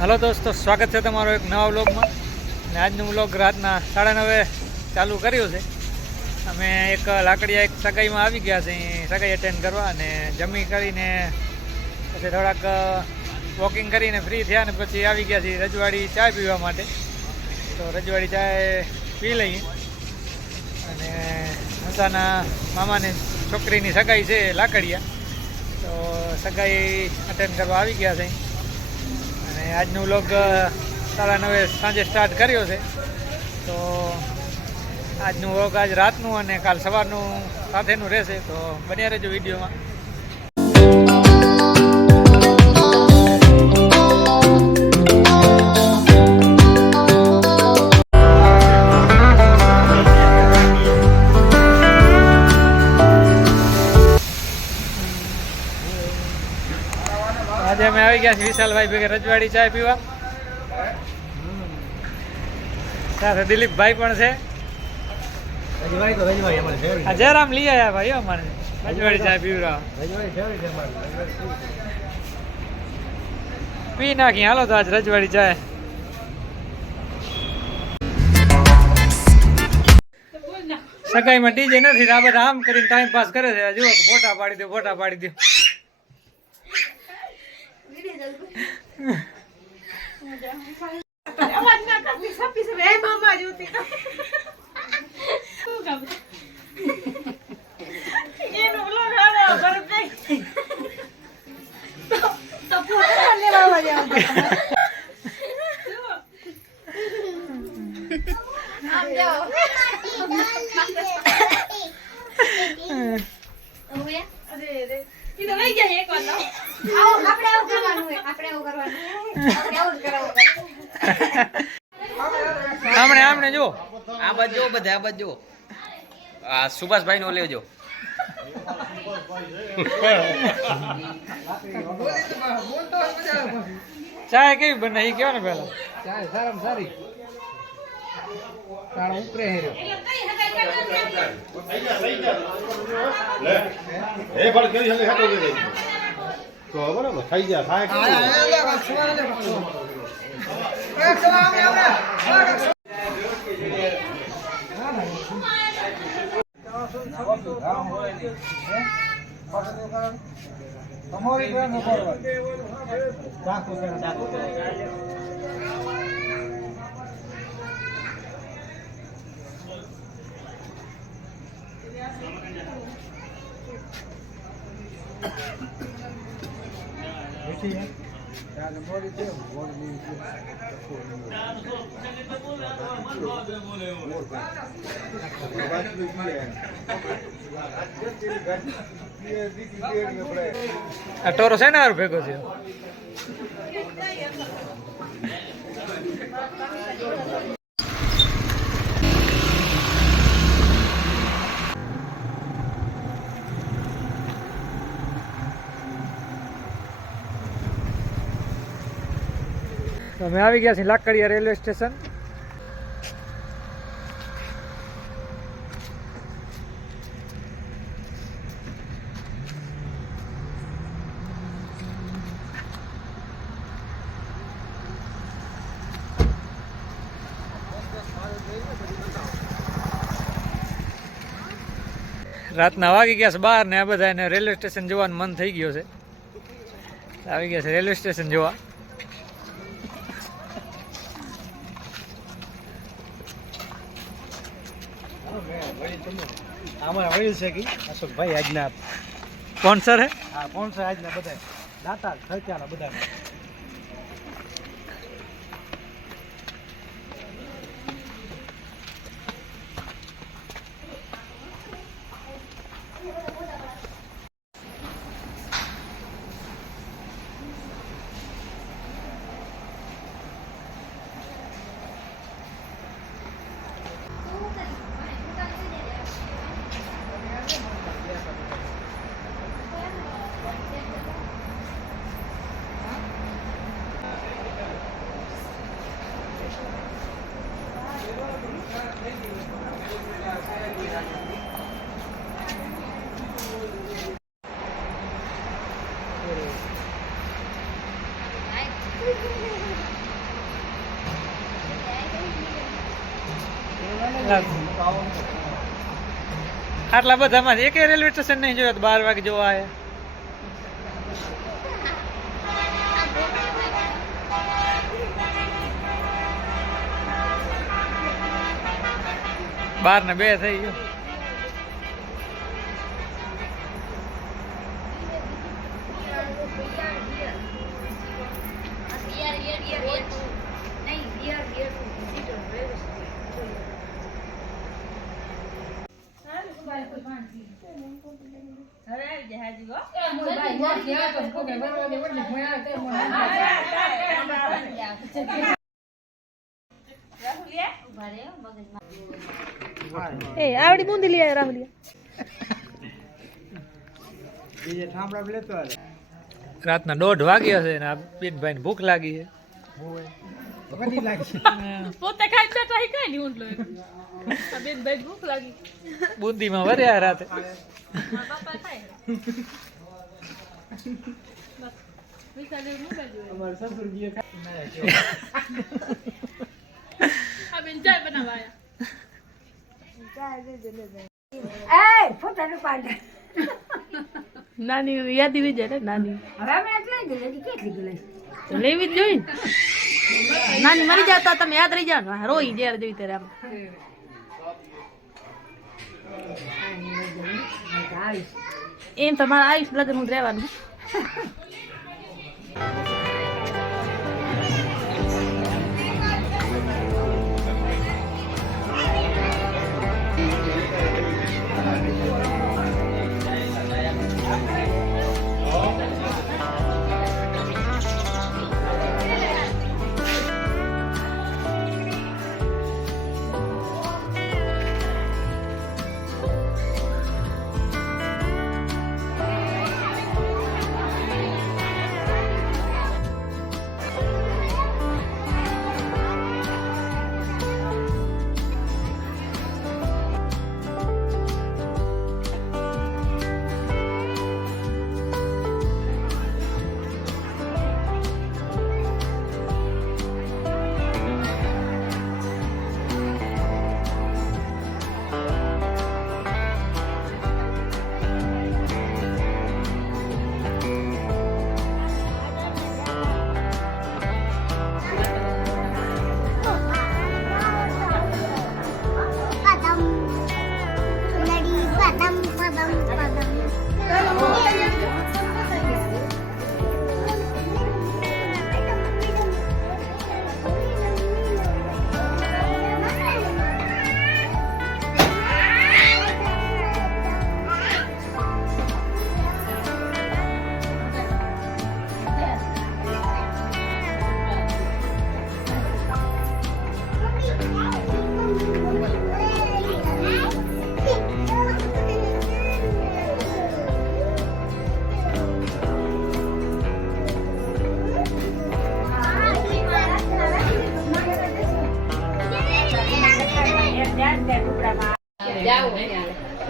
Hello दोस्तों, स्वागत है तमारो एक नवा व्लॉग में। આજનું વ્લોગ રાતના 9:30 ચાલુ કર્યું છે। અમે એક લાકડીયા એક સગાઈમાં આવી ગયા છે, સગાઈ અટેન્ડ કરવા, અને જમી કરીને પછી થોડાક વોકિંગ કરીને ફ્રી થયા ને પછી આવી ગયા છીએ રજવાડી ચા પીવા માટે। તો રજવાડી ચા પી લઈએ। અને હંસાના મામાને છોકરીની સગાઈ છે લાકડીયા, તો સગાઈ અટેન્ડ કરવા આવી ગયા છે। અને આજનું વ્લોગ 9:30 સાંજે સ્ટાર્ટ કર્યો છે। તો આજનું વ્લોગ આજ રાતનું અને કાલ સવારનું સાથેનું રહેશે, તો બન્યા રહેજો વિડીયોમાં। આજે અમે આવી ગયા છીએ વિશાલભાઈ ભેગે રજવાડી ચા પીવા। સાથે દિલીપભાઈ પણ છે। જયરામ લઈ આવ્યા ભાઈ અમારે રજવાડી ચા પીવરા, પી નાખી હાલો તો આજ રજવાડી ચા। સગાઈમાં ડીજે નથી, આ બધા આમ કરીને ટાઈમ પાસ કરે છે। જુઓ ફોટા પાડી દો, ફોટા પાડી દો। આમણે જો આ બાજુ બધા આ બાજુ આ સુભાષભાઈ નો લેજો। ચા કેવી બને એ કેવો ને પેલા? ચાય સારામાં સારી તાણ ઉપરે હેરો એ ફળ કરી હલે હાટો દે તો બરાબર થઈ ગયા થાય કે ટોરો છે ને યાર ભેગો છે। તો અમે આવી ગયા છીએ લાકડીયા રેલવે સ્ટેશન। રાતના વાગી ગયા છે 12 ને આ બધા એને રેલવે સ્ટેશન જોવાનું મન થઈ ગયો છે। આવી ગયા છે રેલવે સ્ટેશન જોવા। અમારા વડીલ છે કે અશોકભાઈ આજના સ્પોન્સર હે? હા સ્પોન્સર આજના બધા દાતા ખર્ચાના બધા। આટલા બધામાં એક રેલવે સ્ટેશન નહીં જોયો તો 12 વાગે જોવા આવ્યા. બાર ને 2 થઈ ગયું. આવડી બુંદી લઈ રાહુલિયા. રાતના 1:30 વાગ્યા છે ને આ પીઠભાઈ ને ભૂખ લાગી છે. પોતે ખાઈ બેઠા કઈ નહીં ઊંડલો બેન ભાઈ ભૂખ લાગી. બુંદીમાં વર્યા રાતે. બાપા ખાય બેન ચાય બનાવાયા. નાની યાદ આવી જાય ને નાની લેવી જ જોઈ ને. નાની મરી જતા તમે યાદ રહી જાવ ને રોઈ જ્યારે જોઈ ત્યારે આમ એમ તમારે આવીશ લગ્ન હું રહેવાનું.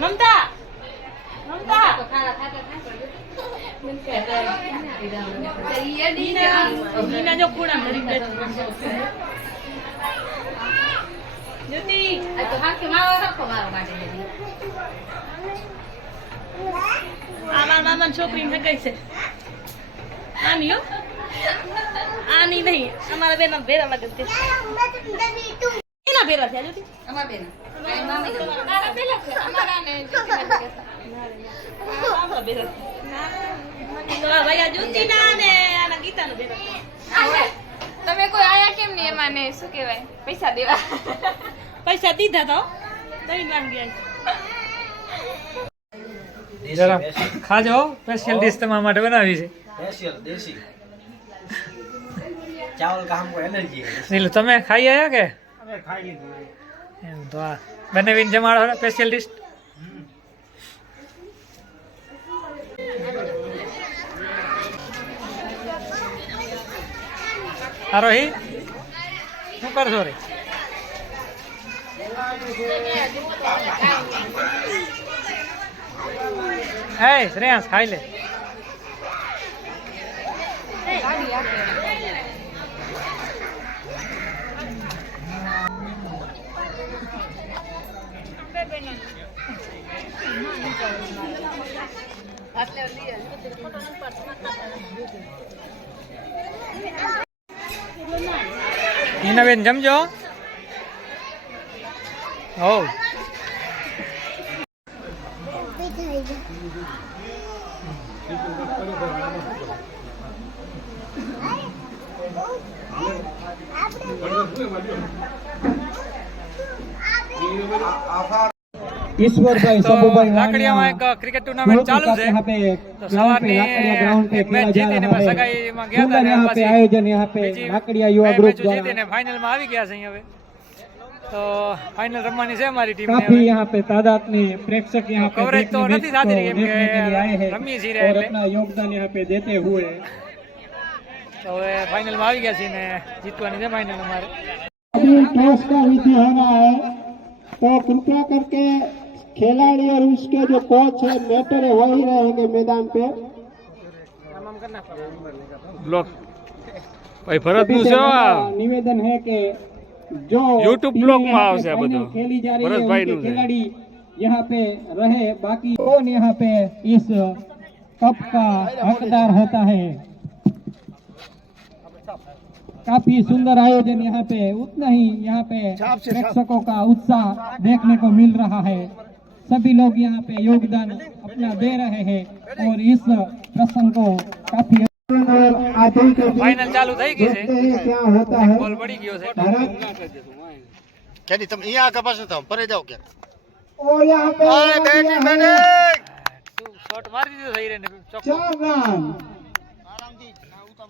મમતા મમતા નીના જો ખૂણા મરી બેઠી જ્યોતિ આ તો હાકે મારો માટે આ મામાની છોકરીને હગાઈ છે આની હો આની નહીં અમારા બેના ભેરા લગન છે એના ભેરા છે જ્યોતિ અમારા બેના તમે કોઈ આયા કેમ નહીં એમાં શું કહેવાય પૈસા દેવા પૈસા દીધા તો તઈ માંગી જરા ખાજો સ્પેશિયલ ડિશ તમારા માટે બનાવી છે स्पेशल देसी चावल का हमको एलर्जी है એટલે તમે ખાઈ આયા કે अबे खाइए એમ તો આ બનાવીને જમાડો સ્પેશિયલ ડિશ આરોહી શું કરશો રે હે શ્રેયાંશ ખાઈ લે હિનાબેન જમજો. હો ईश्वरभाई सबूभाई લાકડીયામાં એક ક્રિકેટ ટુર્નામેન્ટ ચાલુ છે. यहाँ पे તો સવારની ग्राउंड पे એક મેચ खेला जा જીતીને रहा है સગાઈમાં ગયા सुंदर હતા. यहाँ पे आयोजन यहाँ पे लाकड़िया युवा ग्रुप द्वारा જીતીને ફાઇનલમાં આવી ગયા છે અહીં હવે. તો ફાઇનલ રમવાની છે અમારી ટીમ काफी यहाँ पे तादाद में प्रेक्षक यहाँ पे कवरेज तो देखने नहीं था मैच को केम के देखने के लिए आए हैं रमी जी रहे और એટલે. अपना योगदान यहाँ पे देते हुए તો હવે ફાઇનલમાં આવી ગયા છીએ ને જીતવાની છે ફાઇનલ અમારે. अभी टॉस का विधि होना है तो कृपया करके खिलाड़ी और उसके जो कोच है मेटर है वही रहेंगे मैदान पे બ્લોક ભાઈ ભરત सभी से हमारा निवेदन है कि जो YouTube टीमें ब्लॉग में यहाँ आवશે पे આ બધું. फाइनल खेली जा रही है भरत भाई उनके નું છે. खिलाड़ी यहाँ पे रहे बाकी कौन यहाँ पे इस कप का हकदार होता है। काफी सुंदर आयोजन यहाँ पे उतना ही यहाँ पे प्रेक्षकों का उत्साह देखने को मिल रहा है। सभी लोग यहाँ पे योगदान अपना दे रहे हैं और इस प्रसंग को काफी ફાઇનલ ચાલુ થઈ ગઈ છે. क्या होता है બોલ પડી ગયો છે. ક્યાંથી તમે અહીંયા આગળ પાછળ થાવ પરે જાઓ ક્યાં और यहाँ पे શોટ મારી દીધો થઈ રહે ચોક્કસ. 4 रन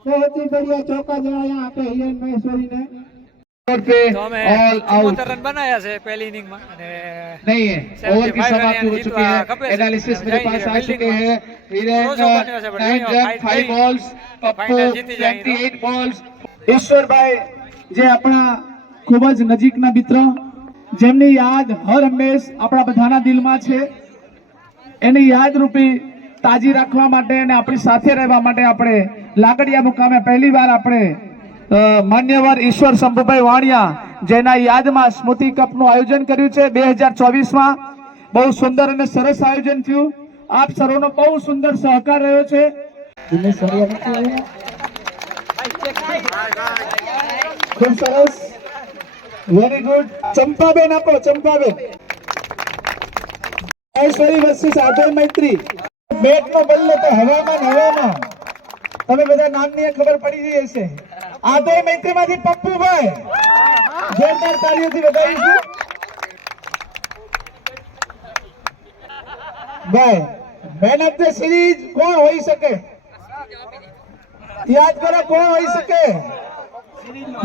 बहुत ही बढ़िया चौका जड़ा यहाँ पे हिरेन महेश्वरी ने તો અમે 74 રન બનાવ્યા છે પહેલી ઇનિંગમાં અને नहीं है ओवर की 75 समाप्ति हो चुकी है एनालिसिस मेरे पास आ चुके हैं Viren 9 run 5 balls Pappu 28 balls Ishwarbhai જે આપણા ખૂબ જ નજીકના મિત્ર જેમની યાદ હર હંમેશ આપણા બધાના દિલમાં છે એની યાદ રૂપી તાજી રાખવા માટે અને આપણી સાથે રહેવા માટે આપણે લાકડિયા મુકામે પહેલી વાર આપણે માન્યવર ઈશ્વર શંભુભાઈ વાણિયા જેના યાદમાં સ્મૃતિ કપનું આયોજન કર્યું છે 2024માં બહુ સુંદર અને સરસ આયોજન થયું આપ સર્વનો બહુ સુંદર સહકાર રહ્યો છે ખૂબ સરસ વેરી ગુડ ચંપાબેન આપો ચંપાબેન ઐશ્વરી વર્સિસ આદય મૈત્રી બેટનો બલ્લો તો હવામાં તમે બધા નામની ખબર પડી ગઈ હશે આદય મૈત્રીમાંથી પપ્પુભાઈ જોરદાર તાળીઓથી વધાવીશું ભાઈ મેન ઓફ ધ સિરીઝ કોણ હોઈ શકે યાદ કરો કોણ હોઈ શકે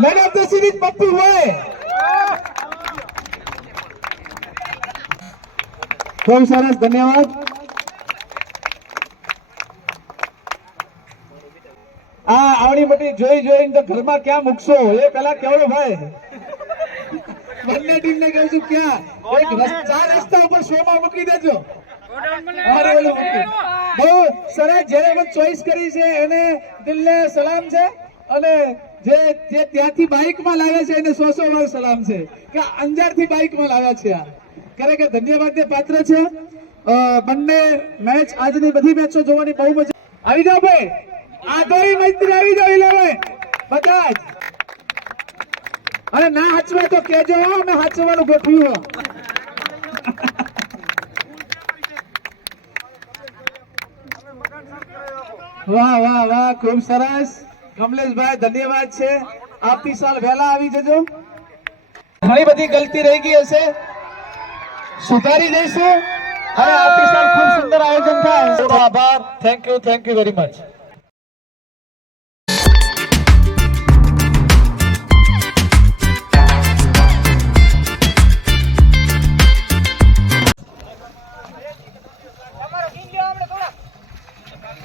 man of the series Pappu हुए बहुत सरस धन्यवाद आवड़ी मोटी જોઈ તો ઘરમાં ક્યાં મૂકશો એ પેલા કેવડો ભાઈ બંને ટીમ ને કહું છું ક્યાં એક ચાર રસ્તા ઉપર શો માં મૂકી દેજો બહુ સરસ જેને પણ ચોઈસ કરી છે એને દિલને સલામ છે અને જે ત્યાંથી બાઇકમાં લાવે છે એને 100 વાર સલામ છે કે અંજારથી બાઇકમાં લાવ્યા છે આ ખરેખર ધન્યવાદને પાત્ર છે બંને મેચ આજની બધી મેચો જોવાની બહુ મજા આવી જાવ ભાઈ આદોઈ મૈત્રી આવી જાવ 11 બધા જ અને ના હાચવે તો કહેજો અમે હાચવાનું ગોઠવ્યું વાહ વાહ વાહ ખૂબ સરસ કમલેશભાઈ ધન્યવાદ છે આવતી સાલ વહેલા આવી જજો ઘણી બધી ગલતી રહી ગઈ હશે સુધારી જઈશું અને આવતી સાલ ખૂબ સુંદર આયોજન થાય આભાર થેન્ક યુ વેરી મચ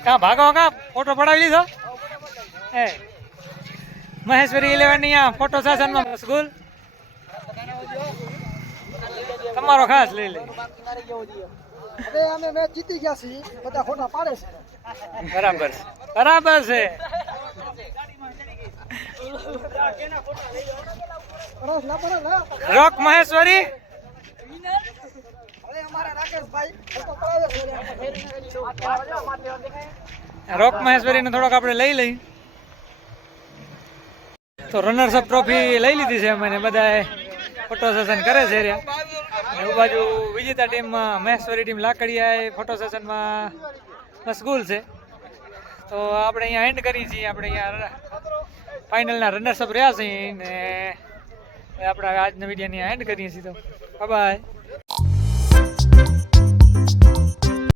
કા ભાગો કા ફોટો પડાવી લીધો એ મહેશ્વરી 11 ની આ ફોટો સેશનમાં સ્કૂલ તમારો ખાસ લઈ લે હવે અમે મેચ જીતી ગયા છીએ બધા ફોટા પાડે છે બરાબર બરાબર છે રોક મહેશ્વરી હવે અમારા રાકેશભાઈ ફોટો પડાવે છે. રોક મહેશ્વરીને થોડોક આપણે લઈ લઈ. તો રનર્સ અપ ટ્રોફી લઈ લીધી છે અમે બધાએ ફોટો સેશન કરે છે રહ્યા. અને એ બાજુ વિજેતા ટીમમાં મહેશ્વરી ટીમ લાકડિયા ફોટો સેશનમાં મશગુલ છે. તો આપણે અહીંયા એન્ડ કરી છીએ. આપણે અહીંયા ફાઇનલના રનર્સ અપ રહ્યા છીએ ને આપણે આજના વિડીયોની એન્ડ કરીએ છીએ. તો બાય.